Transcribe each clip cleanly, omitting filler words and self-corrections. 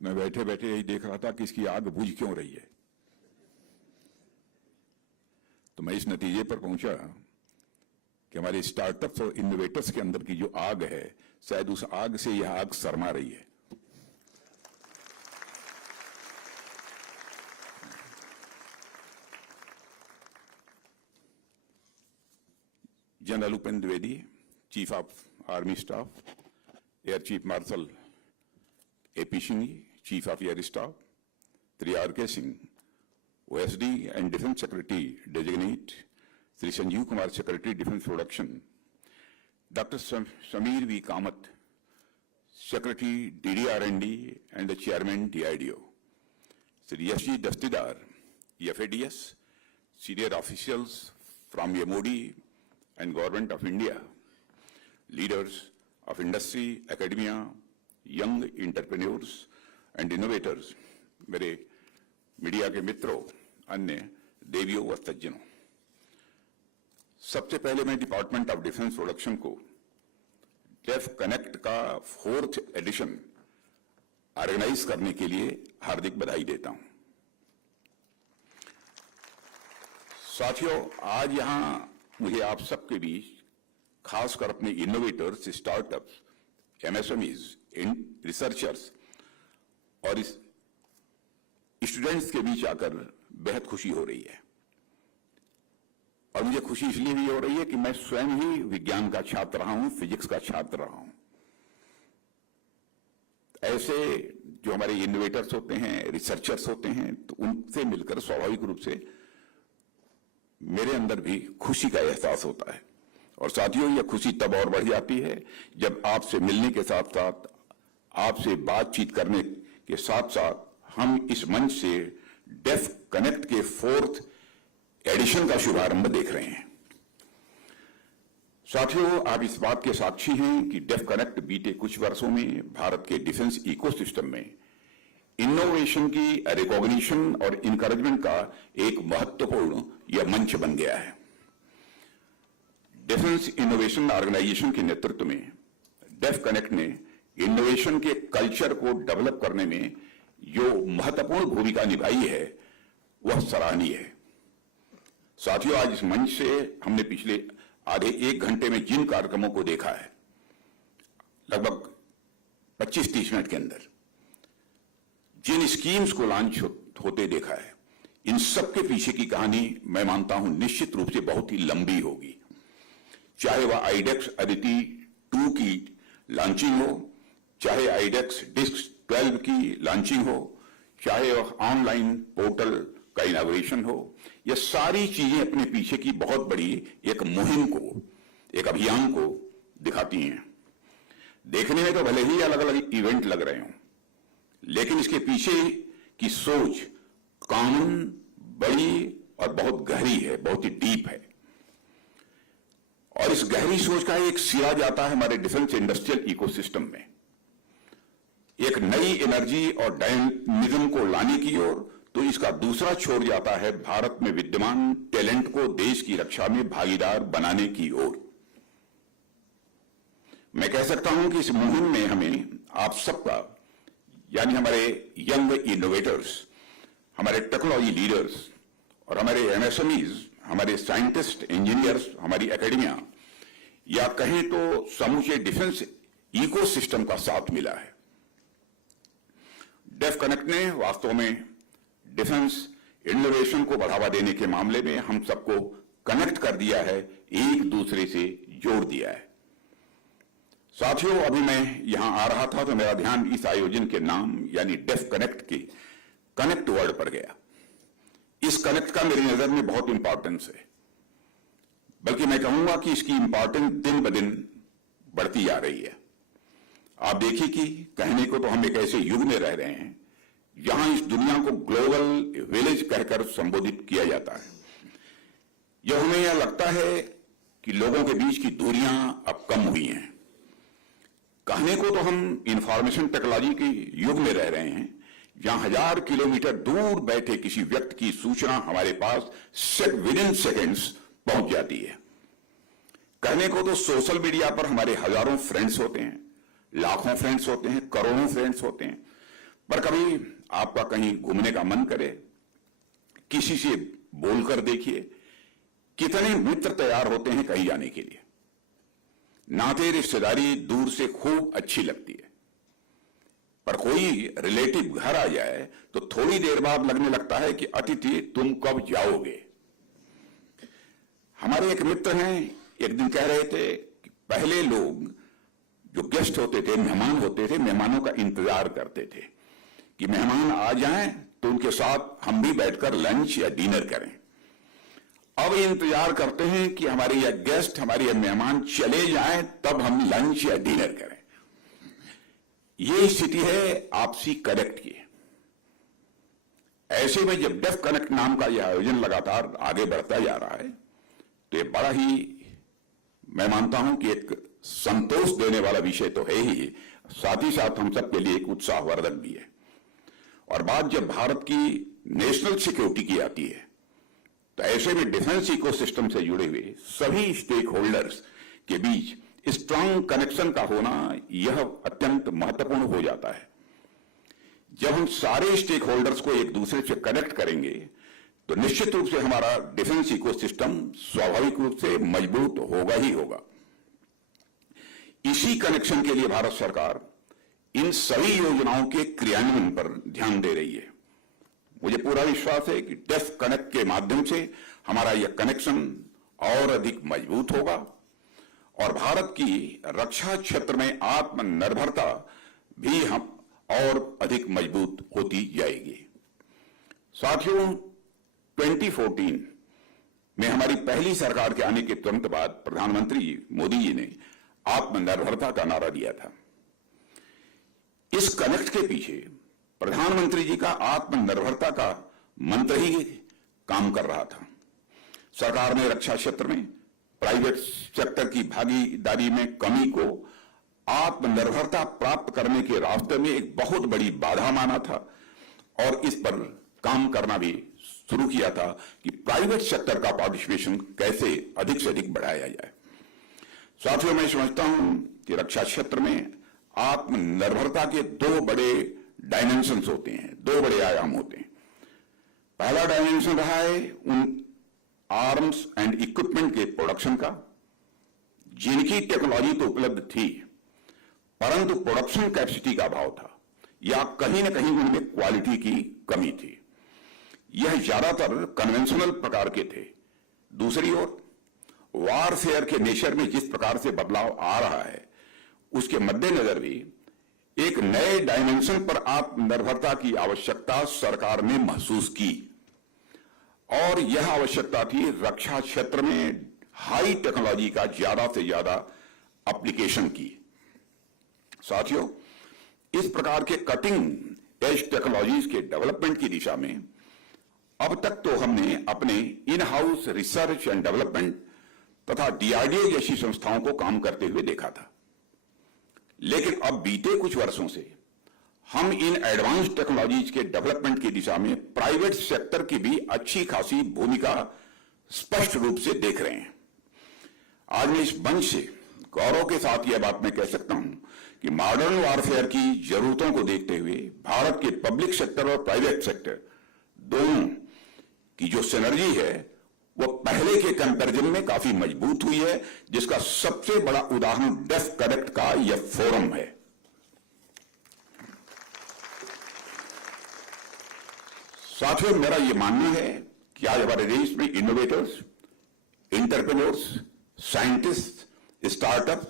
मैं बैठे बैठे यही देख रहा था कि इसकी आग बुझ क्यों रही है। तो मैं इस नतीजे पर पहुंचा कि हमारे स्टार्टअप्स और इनोवेटर्स के अंदर की जो आग है, शायद उस आग से यह आग शर्मा रही है। General Upendra Dwivedi, chief of army staff, air chief marshal AP Singh, Chief of Air Staff, Sri R.K. Singh, OSD and Defence Secretary Designate, Sri Sanjeev Kumar, Secretary Defence Production, Dr. Sameer V. Kamath, Secretary DDR&D and the Chairman DIDO, Sri S.G. Dastidar, FADS, senior officials from MOD and Government of India, leaders of industry, academia, young entrepreneurs and innovators, मेरे media के मित्रों, अन्य देवियों व सज्जनों, सबसे पहले मैं डिपार्टमेंट ऑफ डिफेंस प्रोडक्शन को डेफ कनेक्ट का 4th एडिशन ऑर्गेनाइज करने के लिए हार्दिक बधाई देता हूं। साथियों, आज यहां मुझे आप सबके बीच खासकर अपने इनोवेटर्स, स्टार्टअप्स, MSMEs, रिसर्चर्स और इस स्टूडेंट्स के बीच आकर बेहद खुशी हो रही है। और मुझे खुशी इसलिए भी हो रही है कि मैं स्वयं ही विज्ञान का छात्र रहा हूं, फिजिक्स का छात्र रहा हूं। ऐसे जो हमारे इनोवेटर्स होते हैं, रिसर्चर्स होते हैं, तो उनसे मिलकर स्वाभाविक रूप से मेरे अंदर भी खुशी का एहसास होता है। और साथियों, यह खुशी तब और बढ़ जाती है जब आपसे मिलने के साथ साथ, आपसे बातचीत करने के साथ साथ हम इस मंच से डेफ कनेक्ट के 4th एडिशन का शुभारंभ देख रहे हैं। साथियों, आप इस बात के साक्षी हैं कि डेफ कनेक्ट बीते कुछ वर्षों में भारत के डिफेंस इकोसिस्टम में इनोवेशन की रिकॉग्निशन और इंकरेजमेंट का एक महत्वपूर्ण यह मंच बन गया है। डिफेंस इनोवेशन ऑर्गेनाइजेशन के नेतृत्व में डेफ कनेक्ट ने इनोवेशन के कल्चर को डेवलप करने में जो महत्वपूर्ण भूमिका निभाई है, वह सराहनीय है। साथियों, आज इस मंच से हमने पिछले आधे 1 घंटे में जिन कार्यक्रमों को देखा है, लगभग 25-30 मिनट के अंदर जिन स्कीम्स को लॉन्च होते देखा है, इन सब के पीछे की कहानी मैं मानता हूं निश्चित रूप से बहुत ही लंबी होगी। चाहे वह आईडेक्स अदिति 2 की लॉन्चिंग हो, चाहे आईडेक्स डिस्क 12 की लॉन्चिंग हो, चाहे वह ऑनलाइन पोर्टल का इनॉग्रेशन हो, यह सारी चीजें अपने पीछे की बहुत बड़ी एक मुहिम को, एक अभियान को दिखाती हैं। देखने में तो भले ही अलग अलग इवेंट लग रहे हों, लेकिन इसके पीछे की सोच कॉमन, बड़ी और बहुत गहरी है, बहुत ही डीप है। और इस गहरी सोच का एक सिरा जाता है हमारे डिफेंस इंडस्ट्रियल इकोसिस्टम में, एक नई एनर्जी और डायनेमिज्म को लाने की ओर, तो इसका दूसरा छोर जाता है भारत में विद्यमान टैलेंट को देश की रक्षा में भागीदार बनाने की ओर। मैं कह सकता हूं कि इस मुहिम में हमें आप सबका, यानी हमारे यंग इनोवेटर्स, हमारे टेक्नोलॉजी लीडर्स और हमारे MSMEs, हमारे साइंटिस्ट, इंजीनियर्स, हमारी एकेडमिया, या कहें तो समूचे डिफेंस इकोसिस्टम का साथ मिला है। डेफ कनेक्ट ने वास्तव में डिफेंस इनोवेशन को बढ़ावा देने के मामले में हम सबको कनेक्ट कर दिया है, एक दूसरे से जोड़ दिया है। साथियों, अभी मैं यहां आ रहा था तो मेरा ध्यान इस आयोजन के नाम यानी डेफ कनेक्ट के कनेक्ट वर्ड पर गया। इस कनेक्ट का मेरी नजर में बहुत इंपॉर्टेंस है, बल्कि मैं कहूंगा कि इसकी इंपॉर्टेंस दिन ब दिन बढ़ती जा रही है। आप देखिए कि कहने को तो हम एक ऐसे युग में रह रहे हैं जहां इस दुनिया को ग्लोबल विलेज कहकर संबोधित किया जाता है। यह हमें यह लगता है कि लोगों के बीच की दूरियां अब कम हुई हैं। कहने को तो हम इंफॉर्मेशन टेक्नोलॉजी के युग में रह रहे हैं, जहां 1000 किलोमीटर दूर बैठे किसी व्यक्ति की सूचना हमारे पास विदिन सेकेंड्स पहुंच जाती है। कहने को तो सोशल मीडिया पर हमारे हजारों फ्रेंड्स होते हैं, लाखों फ्रेंड्स होते हैं, करोड़ों फ्रेंड्स होते हैं, पर कभी आपका कहीं घूमने का मन करे, किसी से बोलकर देखिए, कितने मित्र तैयार होते हैं कहीं जाने के लिए। नाते रिश्तेदारी दूर से खूब अच्छी लगती है, पर कोई रिलेटिव घर आ जाए तो थोड़ी देर बाद लगने लगता है कि अतिथि तुम कब जाओगे। हमारे एक मित्र हैं, एक दिन कह रहे थे कि पहले लोग जो गेस्ट होते थे, मेहमान होते थे, मेहमानों का इंतजार करते थे कि मेहमान आ जाएं तो उनके साथ हम भी बैठकर लंच या डिनर करें। अब इंतजार करते हैं कि हमारे यह गेस्ट, हमारे यह मेहमान चले जाएं तब हम लंच या डिनर करें। ये स्थिति है आपसी कनेक्ट की। ऐसे में जब डेफ कनेक्ट नाम का यह आयोजन लगातार आगे बढ़ता जा रहा है तो ये बड़ा ही, मैं मानता हूं कि एक संतोष देने वाला विषय तो है ही, साथ ही साथ हम सबके लिए एक उत्साहवर्धक भी है। और बात जब भारत की नेशनल सिक्योरिटी की आती है तो ऐसे में डिफेंस इकोसिस्टम से जुड़े हुए सभी स्टेक होल्डर्स के बीच स्ट्रांग कनेक्शन का होना यह अत्यंत महत्वपूर्ण हो जाता है। जब हम सारे स्टेक होल्डर्स को एक दूसरे से कनेक्ट करेंगे तो निश्चित रूप से हमारा डिफेंस इकोसिस्टम स्वाभाविक रूप से मजबूत होगा ही होगा। इसी कनेक्शन के लिए भारत सरकार इन सभी योजनाओं के क्रियान्वयन पर ध्यान दे रही है। मुझे पूरा विश्वास है कि डेफ कनेक्ट के माध्यम से हमारा यह कनेक्शन और अधिक मजबूत होगा और भारत की रक्षा क्षेत्र में आत्मनिर्भरता भी हम और अधिक मजबूत होती जाएगी। साथियों, 2014 में हमारी पहली सरकार के आने के तुरंत बाद प्रधानमंत्री मोदी जी ने आत्मनिर्भरता का नारा दिया था। इस कनेक्ट के पीछे प्रधानमंत्री जी का आत्मनिर्भरता का मंत्र ही काम कर रहा था। सरकार ने रक्षा क्षेत्र में प्राइवेट सेक्टर की भागीदारी में कमी को आत्मनिर्भरता प्राप्त करने के रास्ते में एक बहुत बड़ी बाधा माना था और इस पर काम करना भी शुरू किया था कि प्राइवेट सेक्टर का पार्टिसिपेशन कैसे अधिक से अधिक बढ़ाया जाए। साथियों, मैं समझता हूं कि रक्षा क्षेत्र में आत्मनिर्भरता के दो बड़े डायमेंशंस होते हैं, दो बड़े आयाम होते हैं। पहला डायमेंशन रहा है उन आर्म्स एंड इक्विपमेंट के प्रोडक्शन का, जिनकी टेक्नोलॉजी तो उपलब्ध थी परंतु प्रोडक्शन कैपेसिटी का अभाव था या कहीं न कहीं उनमें क्वालिटी की कमी थी। यह ज्यादातर कन्वेंशनल प्रकार के थे। दूसरी ओर वारफेयर के नेचर में जिस प्रकार से बदलाव आ रहा है उसके मद्देनजर भी एक नए डायमेंशन पर आत्मनिर्भरता की आवश्यकता सरकार ने महसूस की और यह आवश्यकता थी रक्षा क्षेत्र में हाई टेक्नोलॉजी का ज्यादा से ज्यादा एप्लीकेशन की। साथियों, इस प्रकार के कटिंग एज टेक्नोलॉजीज के डेवलपमेंट की दिशा में अब तक तो हमने अपने in house research and development तथा डीआरडीओ जैसी संस्थाओं को काम करते हुए देखा था, लेकिन अब बीते कुछ वर्षों से हम इन एडवांस टेक्नोलॉजीज के डेवलपमेंट की दिशा में प्राइवेट सेक्टर की भी अच्छी खासी भूमिका स्पष्ट रूप से देख रहे हैं। आज मैं इस मंच से गौरव के साथ यह बात मैं कह सकता हूं कि मॉडर्न वारफेयर की जरूरतों को देखते हुए भारत के पब्लिक सेक्टर और प्राइवेट सेक्टर दोनों की जो सिनर्जी है वो पहले के कंपैरिजन में काफी मजबूत हुई है, जिसका सबसे बड़ा उदाहरण डेफ कनेक्ट का यह फोरम है। साथियों, मेरा यह मानना है कि आज हमारे देश में इनोवेटर्स, एंटरप्रेन्योर्स, साइंटिस्ट, स्टार्टअप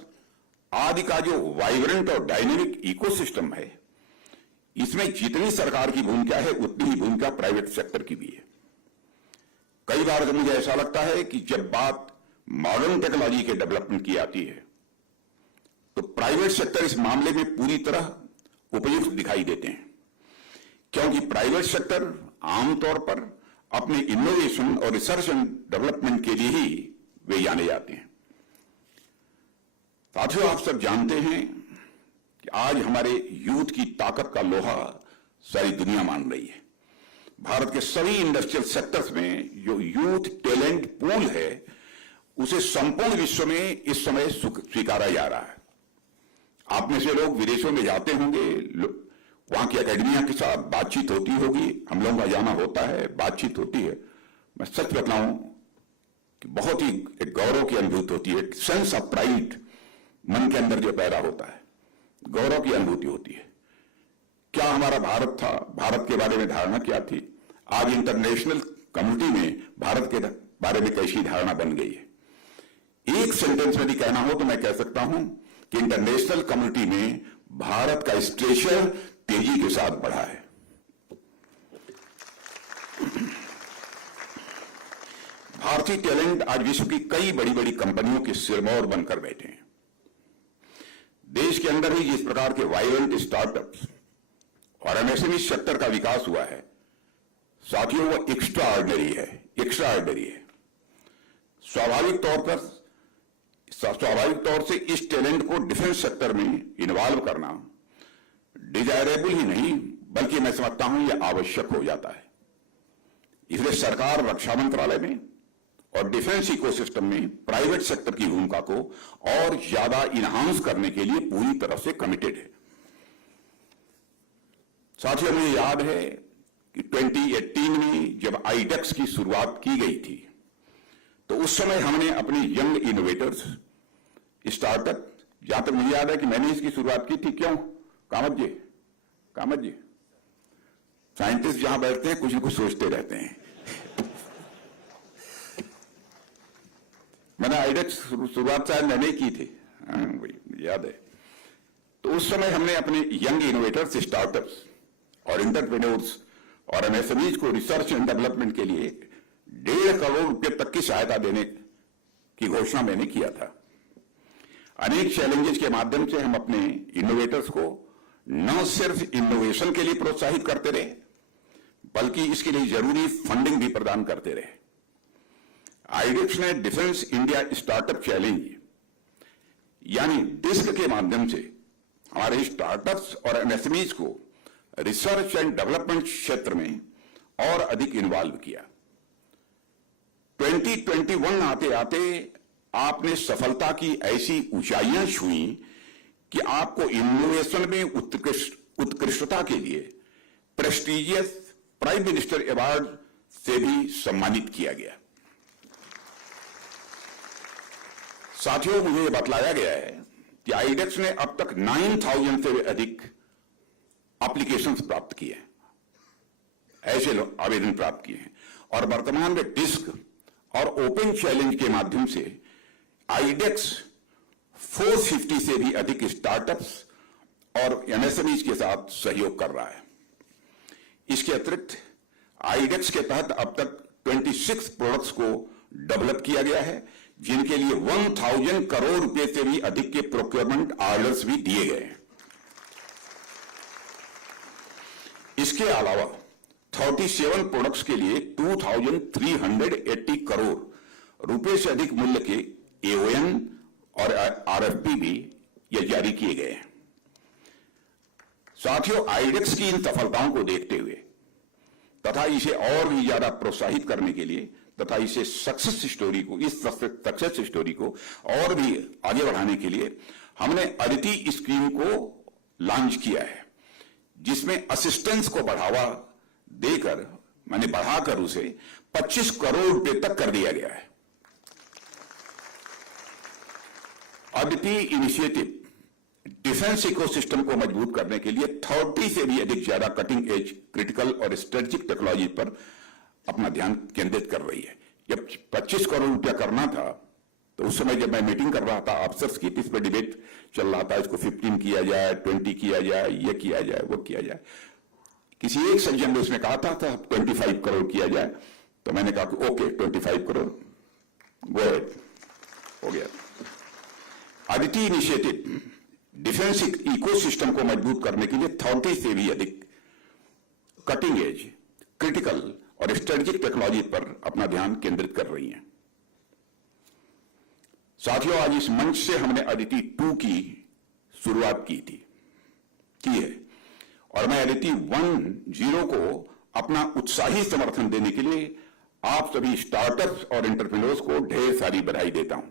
आदि का जो वाइब्रेंट और डायनेमिक इकोसिस्टम है, इसमें जितनी सरकार की भूमिका है उतनी ही भूमिका प्राइवेट सेक्टर की भी है। कई बार तो मुझे ऐसा लगता है कि जब बात मॉडर्न टेक्नोलॉजी के डेवलपमेंट की आती है तो प्राइवेट सेक्टर इस मामले में पूरी तरह उपयुक्त दिखाई देते हैं, क्योंकि प्राइवेट सेक्टर आमतौर पर अपने इनोवेशन और रिसर्च एंड डेवलपमेंट के लिए ही वे जाने जाते हैं। साथियों, आप सब जानते हैं कि आज हमारे यूथ की ताकत का लोहा सारी दुनिया मान रही है। भारत के सभी इंडस्ट्रियल सेक्टर्स में जो यूथ टैलेंट पूल है उसे संपूर्ण विश्व में इस समय स्वीकारा जा रहा है। आप में से लोग विदेशों में जाते होंगे, वहां की एकेडमिया के साथ बातचीत होती होगी, हम लोगों का जाना होता है, बातचीत होती है। मैं सच बताऊं कि बहुत ही एक गौरव की अनुभूति होती है, सेंस ऑफ प्राइड मन के अंदर जो पैदा होता है, गौरव की अनुभूति होती है। क्या हमारा भारत था, भारत के बारे में धारणा क्या थी, आज इंटरनेशनल कम्युनिटी में भारत के बारे में कैसी धारणा बन गई है। एक सेंटेंस में भी कहना हो तो मैं कह सकता हूं कि इंटरनेशनल कम्युनिटी में भारत का स्टेचर तेजी के साथ बढ़ा है। भारतीय टैलेंट आज विश्व की कई बड़ी बड़ी कंपनियों के सिरमौर बनकर बैठे हैं। देश के अंदर ही जिस प्रकार के वाइब्रेंट स्टार्टअप्स और एमएसएमई सेक्टर का विकास हुआ है, साथियों, वो एक्स्ट्राऑर्डिनरी है, एक्स्ट्राऑर्डिनरी है। स्वाभाविक तौर से इस टैलेंट को डिफेंस सेक्टर में इन्वॉल्व करना डिजायरेबल ही नहीं बल्कि मैं समझता हूं यह आवश्यक हो जाता है। इसलिए सरकार रक्षा मंत्रालय में और डिफेंस इकोसिस्टम में प्राइवेट सेक्टर की भूमिका को और ज्यादा इनहांस करने के लिए पूरी तरह से कमिटेड है। साथियों, मुझे याद है कि 2018 में जब आईडेक्स की शुरुआत की गई थी तो उस समय हमने अपने यंग इनोवेटर्स स्टार्टअप, जहां तक मुझे याद है कि मैंने इसकी शुरुआत की थी। क्यों? कामत जी, साइंटिस्ट जहां बैठते हैं कुछ न कुछ सोचते रहते हैं। मैंने आईडेक्स शुरुआत शायद मैंने की थी, मुझे याद है। तो उस समय हमने अपने यंग इनोवेटर्स, स्टार्टअप्स और एंटरप्रेन्योर्स और एमएसएमईज को रिसर्च एंड डेवलपमेंट के लिए 1.5 करोड़ रुपए तक की सहायता देने की घोषणा मैंने किया था। अनेक चैलेंजेस के माध्यम से हम अपने इनोवेटर्स को न सिर्फ इनोवेशन के लिए प्रोत्साहित करते रहे बल्कि इसके लिए जरूरी फंडिंग भी प्रदान करते रहे। आईडेक्स ने डिफेंस इंडिया स्टार्टअप चैलेंज यानी डिस्क के माध्यम से हमारे स्टार्टअप्स और एमएसएमईज को रिसर्च एंड डेवलपमेंट क्षेत्र में और अधिक इन्वॉल्व किया। 2021 आते आते आपने सफलता की ऐसी ऊंचाइयां छुई कि आपको इनोवेशन में उत्कृष्टता के लिए प्रेस्टिजियस प्राइम मिनिस्टर अवार्ड से भी सम्मानित किया गया। साथियों, मुझे यह बतलाया गया है कि आईडेक्स ने अब तक 9000 से अधिक एप्लीकेशंस प्राप्त किए हैं, ऐसे आवेदन प्राप्त किए हैं और वर्तमान में डिस्क और ओपन चैलेंज के माध्यम से आईडेक्स 450 से भी अधिक स्टार्टअप्स और एमएसएमईज के साथ सहयोग कर रहा है। इसके अतिरिक्त आईडेक्स के तहत अब तक 26 प्रोडक्ट्स को डेवलप किया गया है जिनके लिए 1000 करोड़ रुपए से भी अधिक के प्रोक्योरमेंट ऑर्डर्स भी दिए गए हैं। इसके अलावा 37 प्रोडक्ट्स के लिए 2380 करोड़ रुपए से अधिक मूल्य के एओएन और आरएफपी भी ये जारी किए गए हैं। साथियों, आईडेक्स की इन सफलताओं को देखते हुए तथा इसे और भी ज्यादा प्रोत्साहित करने के लिए तथा इसे इस सक्सेस स्टोरी को और भी आगे बढ़ाने के लिए हमने अदिति स्कीम को लॉन्च किया है, जिसमें असिस्टेंस को बढ़ावा देकर बढ़ाकर उसे 25 करोड़ रुपए तक कर दिया गया है। अदिति इनिशिएटिव डिफेंस इकोसिस्टम को मजबूत करने के लिए 30 से भी अधिक ज्यादा कटिंग एज क्रिटिकल और स्ट्रेटेजिक टेक्नोलॉजी पर अपना ध्यान केंद्रित कर रही है। जब 25 करोड़ रुपया करना था तो उस समय जब मैं मीटिंग कर रहा था अफसर्स की, इस पर डिबेट चल रहा था, इसको 15 किया जाए, 20 किया जाए, ये किया जाए, वो किया जाए। किसी एक सज्जन ने उसने कहा था 25 करोड़ किया जाए, तो मैंने कहा कि ओके 25 करोड़ गो अहेड, हो गया। अदिति इनिशिएटिव डिफेंस इकोसिस्टम को मजबूत करने के लिए 30 से भी अधिक कटिंग एज क्रिटिकल और स्ट्रेटेजिक टेक्नोलॉजी पर अपना ध्यान केंद्रित कर रही हैं। साथियों, आज इस मंच से हमने अदिति 2 की शुरुआत की है और मैं अदिति 1.0 को अपना उत्साही समर्थन देने के लिए आप सभी स्टार्टअप्स और एंटरप्रेन्योर्स को ढेर सारी बधाई देता हूं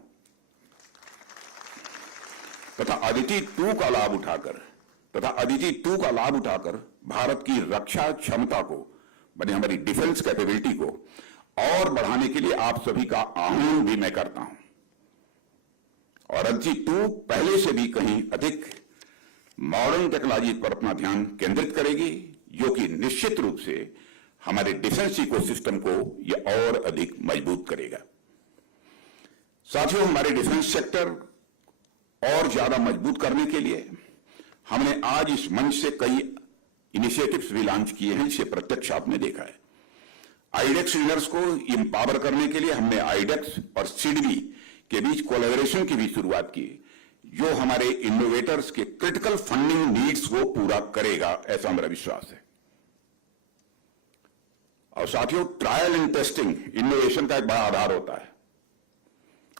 तथा अदिति 2 का लाभ उठाकर तथा अदिति 2 का लाभ उठाकर भारत की रक्षा क्षमता को, माने हमारी डिफेंस कैपेबिलिटी को और बढ़ाने के लिए आप सभी का आह्वान भी मैं करता हूं। और अदिति 2 पहले से भी कहीं अधिक मॉडर्न टेक्नोलॉजी पर अपना ध्यान केंद्रित करेगी, जो कि निश्चित रूप से हमारे डिफेंस इकोसिस्टम को यह और अधिक मजबूत करेगा। साथियों, हमारे डिफेंस सेक्टर और ज्यादा मजबूत करने के लिए हमने आज इस मंच से कई इनिशिएटिव्स भी लॉन्च किए हैं, जिसे प्रत्यक्ष आपने देखा है। आईडेक्स लीडर्स को एम्पावर करने के लिए हमने आईडेक्स और सिडबी के बीच कोलैबोरेशन की भी शुरुआत की, जो हमारे इनोवेटर्स के क्रिटिकल फंडिंग नीड्स को पूरा करेगा, ऐसा मेरा विश्वास है। और साथियों, ट्रायल एंड टेस्टिंग इनोवेशन का एक बड़ा आधार होता है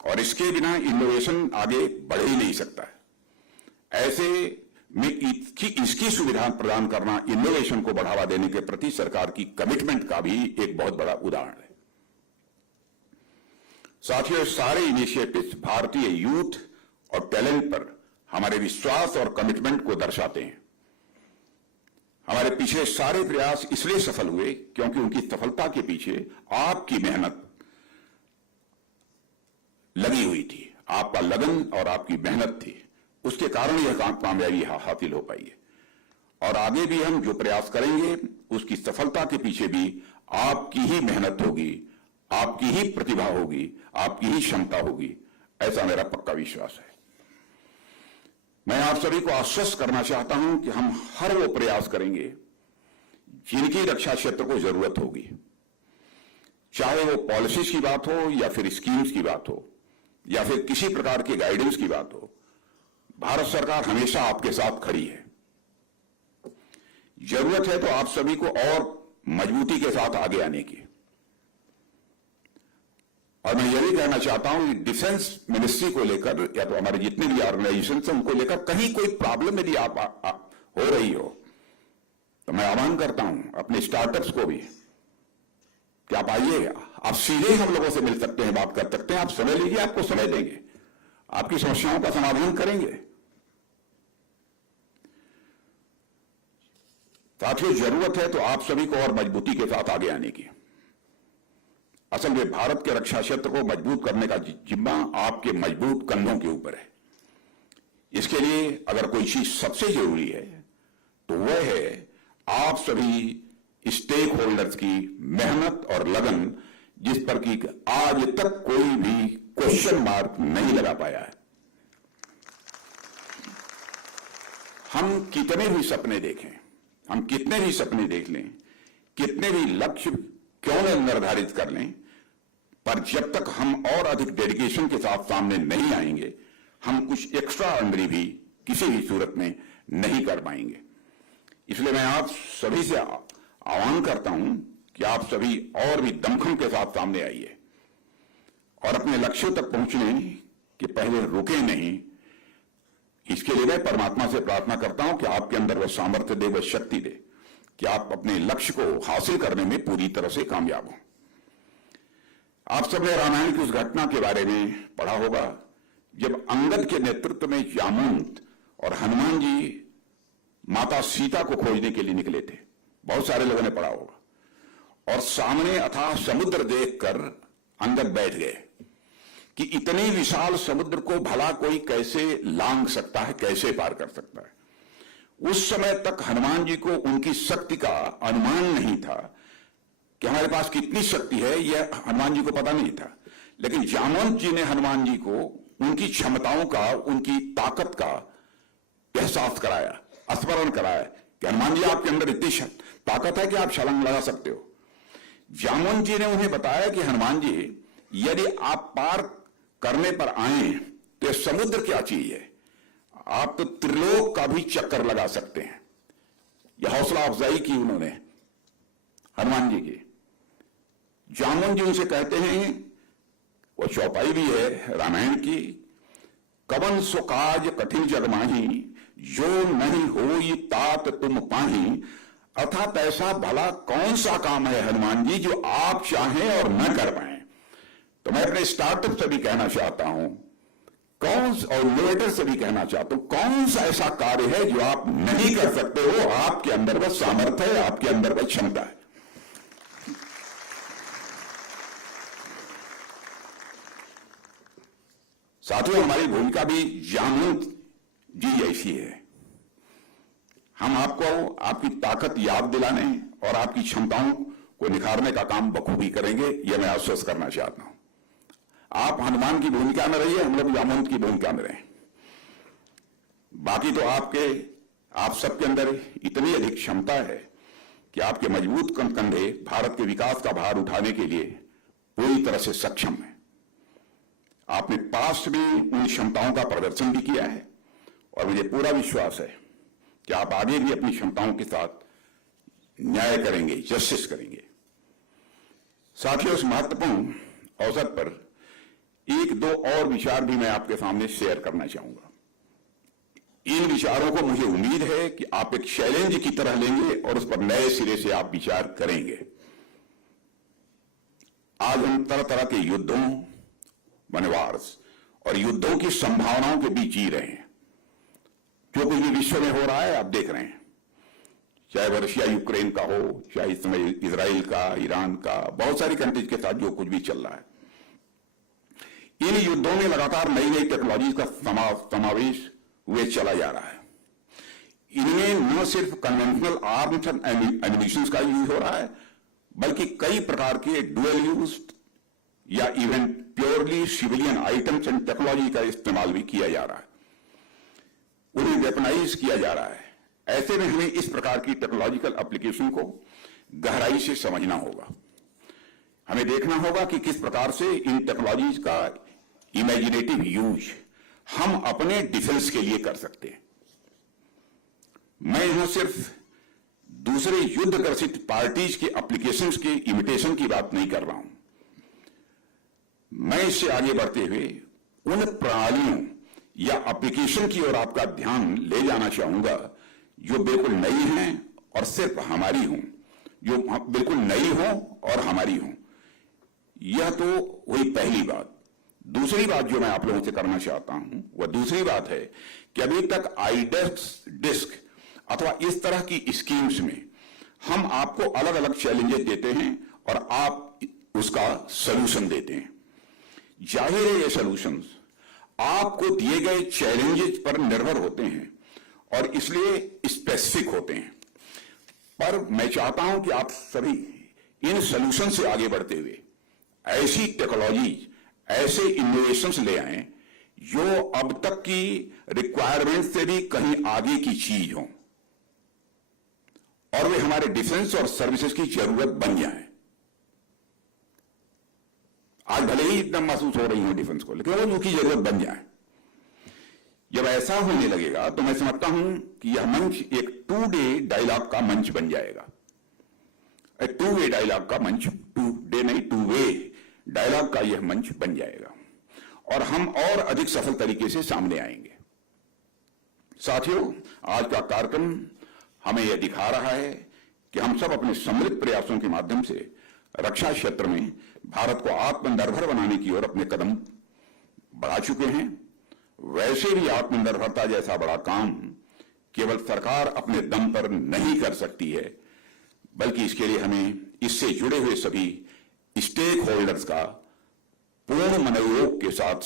और इसके बिना इनोवेशन आगे बढ़ ही नहीं सकता है। ऐसे में इसकी सुविधा प्रदान करना इनोवेशन को बढ़ावा देने के प्रति सरकार की कमिटमेंट का भी एक बहुत बड़ा उदाहरण है। साथियों, सारे इनिशिएटिव्स भारतीय यूथ और टैलेंट पर हमारे विश्वास और कमिटमेंट को दर्शाते हैं। हमारे पिछले सारे प्रयास इसलिए सफल हुए क्योंकि उनकी सफलता के पीछे आपकी मेहनत लगी हुई थी, आपका लगन और आपकी मेहनत थी। उसके कारण यह कामयाबी हासिल हो पाई है। और आगे भी हम जो प्रयास करेंगे उसकी सफलता के पीछे भी आपकी ही मेहनत होगी, आपकी ही प्रतिभा होगी, आपकी ही क्षमता होगी, ऐसा मेरा पक्का विश्वास है। मैं आप सभी को आश्वस्त करना चाहता हूं कि हम हर वो प्रयास करेंगे जिनकी रक्षा क्षेत्र को जरूरत होगी, चाहे वो पॉलिसीज की बात हो या फिर स्कीम्स की बात हो या फिर किसी प्रकार की गाइडेंस की बात हो। भारत सरकार हमेशा आपके साथ खड़ी है। जरूरत है तो आप सभी को और मजबूती के साथ आगे आने की। और मैं यह भी कहना चाहता हूं कि डिफेंस मिनिस्ट्री को लेकर या तो हमारे जितने भी ऑर्गेनाइजेशन हैं उनको लेकर कहीं कोई प्रॉब्लम यदि आप हो रही हो तो मैं आह्वान करता हूं अपने स्टार्टअप्स को भी कि आप आइए, आप सीधे हम लोगों से मिल सकते हैं, बात कर सकते हैं। आप समय लीजिए, आपको समय देंगे, आपकी समस्याओं का समाधान करेंगे। साथियों, जरूरत है तो आप सभी को और मजबूती के साथ आगे आने की। असल में भारत के रक्षा क्षेत्र को मजबूत करने का जिम्मा आपके मजबूत कंधों के ऊपर है। इसके लिए अगर कोई चीज सबसे जरूरी है तो वह है आप सभी स्टेक होल्डर्स की मेहनत और लगन, जिस पर कि आज तक कोई भी क्वेश्चन मार्क नहीं लगा पाया है। हम कितने भी सपने देखें, हम कितने भी सपने देख लें, कितने भी लक्ष्य क्यों न निर्धारित कर लें, पर जब तक हम और अधिक डेडिकेशन के साथ सामने नहीं आएंगे, हम कुछ एक्स्ट्रा ऑर्डिनरी भी किसी भी सूरत में नहीं कर पाएंगे। इसलिए मैं आप सभी से आह्वान करता हूं कि आप सभी और भी दमखम के साथ सामने आइए और अपने लक्ष्यों तक पहुंचने के पहले रुके नहीं। इसके लिए मैं परमात्मा से प्रार्थना करता हूं कि आपके अंदर वह सामर्थ्य दे, वह शक्ति दे कि आप अपने लक्ष्य को हासिल करने में पूरी तरह से कामयाब हों। आप सबने रामायण की उस घटना के बारे में पढ़ा होगा जब अंगद के नेतृत्व में जामवंत और हनुमान जी माता सीता को खोजने के लिए निकले थे। बहुत सारे लोगों ने पढ़ा होगा। और सामने अथाह समुद्र देखकर अंगद बैठ गए कि इतने विशाल समुद्र को भला कोई कैसे लांघ सकता है, कैसे पार कर सकता है। उस समय तक हनुमान जी को उनकी शक्ति का अनुमान नहीं था कि हमारे पास कितनी शक्ति है, यह हनुमान जी को पता नहीं था। लेकिन जामवंत जी ने हनुमान जी को उनकी क्षमताओं का, उनकी ताकत का एहसास कराया, स्मरण कराया कि हनुमान जी आपके अंदर इतनी ताकत है कि आप छलांग लगा सकते हो। जामवंत जी ने उन्हें बताया कि हनुमान जी, यदि आप पार करने पर आए तो समुद्र क्या चीज है, आप तो त्रिलोक का भी चक्कर लगा सकते हैं। यह हौसला अफजाई की उन्होंने हनुमान जी की। जामवंत जी उनसे कहते हैं, वो चौपाई भी है रामायण की, कवन सो काज कठिन जग माही, जो नहीं हो ये तात तुम पाही। अर्थात ऐसा भला कौन सा काम है हनुमान जी जो आप चाहें और न कर पाए। तो मैं अपने स्टार्टअप से भी कहना चाहता हूं और इनोवेटर से भी कहना चाहता हूं, कौन सा ऐसा कार्य है जो आप नहीं कर सकते हो? आपके अंदर वह सामर्थ्य है, आपके अंदर वह क्षमता है। साथियों, हमारी भूमिका भी जामवंत जी जैसी है। हम आपको आपकी ताकत याद दिलाने और आपकी क्षमताओं को निखारने का काम बखूबी करेंगे, यह मैं आश्वस्त करना चाहता हूं। आप हनुमान की भूमिका में रहिए, हम लोग जामवंत की भूमिका में रहें। बाकी तो आप सबके अंदर इतनी अधिक क्षमता है कि आपके मजबूत कंधे भारत के विकास का भार उठाने के लिए पूरी तरह से सक्षम है। आपने पास्ट में उन क्षमताओं का प्रदर्शन भी किया है और मुझे पूरा विश्वास है कि आप आगे भी अपनी क्षमताओं के साथ न्याय करेंगे, जस्टिस करेंगे। साथियों, इस महत्वपूर्ण अवसर पर एक दो और विचार भी मैं आपके सामने शेयर करना चाहूंगा। इन विचारों को मुझे उम्मीद है कि आप एक चैलेंज की तरह लेंगे और उस पर नए सिरे से आप विचार करेंगे। आज हम तरह तरह के युद्धों, वनवास और युद्धों की संभावनाओं के बीच जी रहे हैं। जो कुछ भी विश्व में हो रहा है आप देख रहे हैं, चाहे वह रशिया यूक्रेन का हो, चाहे इस समय इजराइल का, ईरान का, बहुत सारी कंट्रीज के साथ जो कुछ भी चल रहा है। इन युद्धों में लगातार नई नई टेक्नोलॉजी का समावेश हुए चला जा रहा है। इनमें न सिर्फ कन्वेंशनल आर्म्स एंड एम्यूनिशन का यूज हो रहा है, बल्कि कई प्रकार के डुअल यूज या even purely civilian items and technology का इस्तेमाल भी किया जा रहा है, उन्हें वेपनाइज किया जा रहा है। ऐसे में हमें इस प्रकार की टेक्नोलॉजिकल एप्लीकेशन को गहराई से समझना होगा। हमें देखना होगा कि किस प्रकार से इन टेक्नोलॉजीज का इमेजिनेटिव यूज हम अपने डिफेंस के लिए कर सकते हैं। मैं यहां सिर्फ दूसरे युद्ध ग्रसित पार्टीज के एप्लीकेशंस के इमिटेशन की बात नहीं कर रहा हूं। मैं इससे आगे बढ़ते हुए उन प्रणालियों या एप्लीकेशन की ओर आपका ध्यान ले जाना चाहूंगा जो बिल्कुल नई हैं और सिर्फ हमारी हों, जो बिल्कुल नई हो और हमारी हों। यह तो हुई पहली बात। दूसरी बात जो मैं आप लोगों से करना चाहता हूं वह दूसरी बात है कि अभी तक डिस्क अथवा इस तरह की स्कीम्स में हम आपको अलग अलग चैलेंजेस देते हैं और आप उसका सलूशन देते हैं। जाहिर है ये सलूशंस आपको दिए गए चैलेंजेस पर निर्भर होते हैं और इसलिए स्पेसिफिक होते हैं। पर मैं चाहता हूं कि आप सभी इन सलूशन से आगे बढ़ते हुए ऐसी टेक्नोलॉजी, ऐसे इनोवेशंस ले आएं जो अब तक की रिक्वायरमेंट से भी कहीं आगे की चीज हो और वे हमारे डिफेंस और सर्विसेज की जरूरत बन जाएं। आज भले ही इतना महसूस हो रही हो डिफेंस को, लेकिन वो उनकी जरूरत बन जाए। जब ऐसा होने लगेगा तो मैं समझता हूं कि यह मंच एक 2 डे डायलॉग का मंच बन जाएगा। 2 वे डायलॉग का मंच, 2 डे नहीं 2 वे डायलॉग का यह मंच बन जाएगा और हम और अधिक सफल तरीके से सामने आएंगे। साथियों, आज का कार्यक्रम हमें यह दिखा रहा है कि हम सब अपने सम्मिलित प्रयासों के माध्यम से रक्षा क्षेत्र में भारत को आत्मनिर्भर बनाने की ओर अपने कदम बढ़ा चुके हैं। वैसे भी आत्मनिर्भरता जैसा बड़ा काम केवल सरकार अपने दम पर नहीं कर सकती है, बल्कि इसके लिए हमें इससे जुड़े हुए सभी स्टेक होल्डर्स का पूर्ण मनोयोग के साथ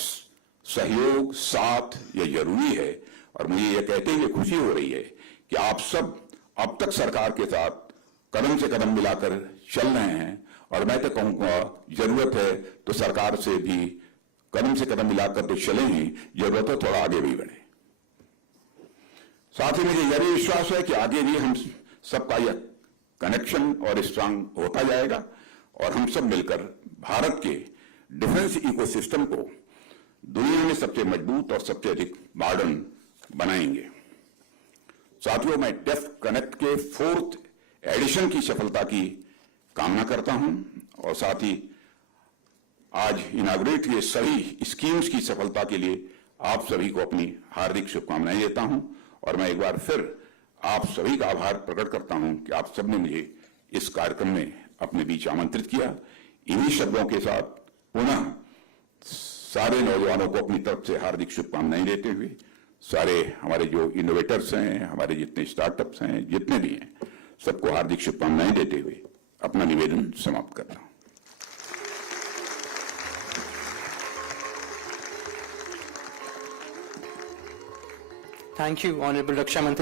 सहयोग, साथ यह जरूरी है। और मुझे यह कहते हुए खुशी हो रही है कि आप सब अब तक सरकार के साथ कदम से कदम मिलाकर चल रहे हैं और मैं तो कहूंगा जरूरत है तो सरकार से भी कदम से कदम मिलाकर तो चले ही, जरूरत है थोड़ा आगे भी बढ़े। साथ ही मुझे यह भी विश्वास है कि आगे भी हम सबका यह कनेक्शन और स्ट्रांग होता जाएगा और हम सब मिलकर भारत के डिफेंस इकोसिस्टम को दुनिया में सबसे मजबूत और सबसे अधिक मॉडर्न बनाएंगे। साथियों, मैं डेफ कनेक्ट के 4th एडिशन की सफलता की कामना करता हूं और साथ ही आज इनाग्रेट हुए सभी स्कीम्स की सफलता के लिए आप सभी को अपनी हार्दिक शुभकामनाएं देता हूं और मैं एक बार फिर आप सभी का आभार प्रकट करता हूं कि आप सबने मुझे इस कार्यक्रम में अपने बीच आमंत्रित किया। इन्हीं शब्दों के साथ पुनः सारे नौजवानों को अपनी तरफ से हार्दिक शुभकामनाएं देते हुए, सारे हमारे जो इनोवेटर्स हैं, हमारे जितने स्टार्टअप्स हैं, जितने भी हैं, सबको हार्दिक शुभकामनाएं देते हुए अपना निवेदन समाप्त करता हूं। Thank you, Honorable Raksha Mantri.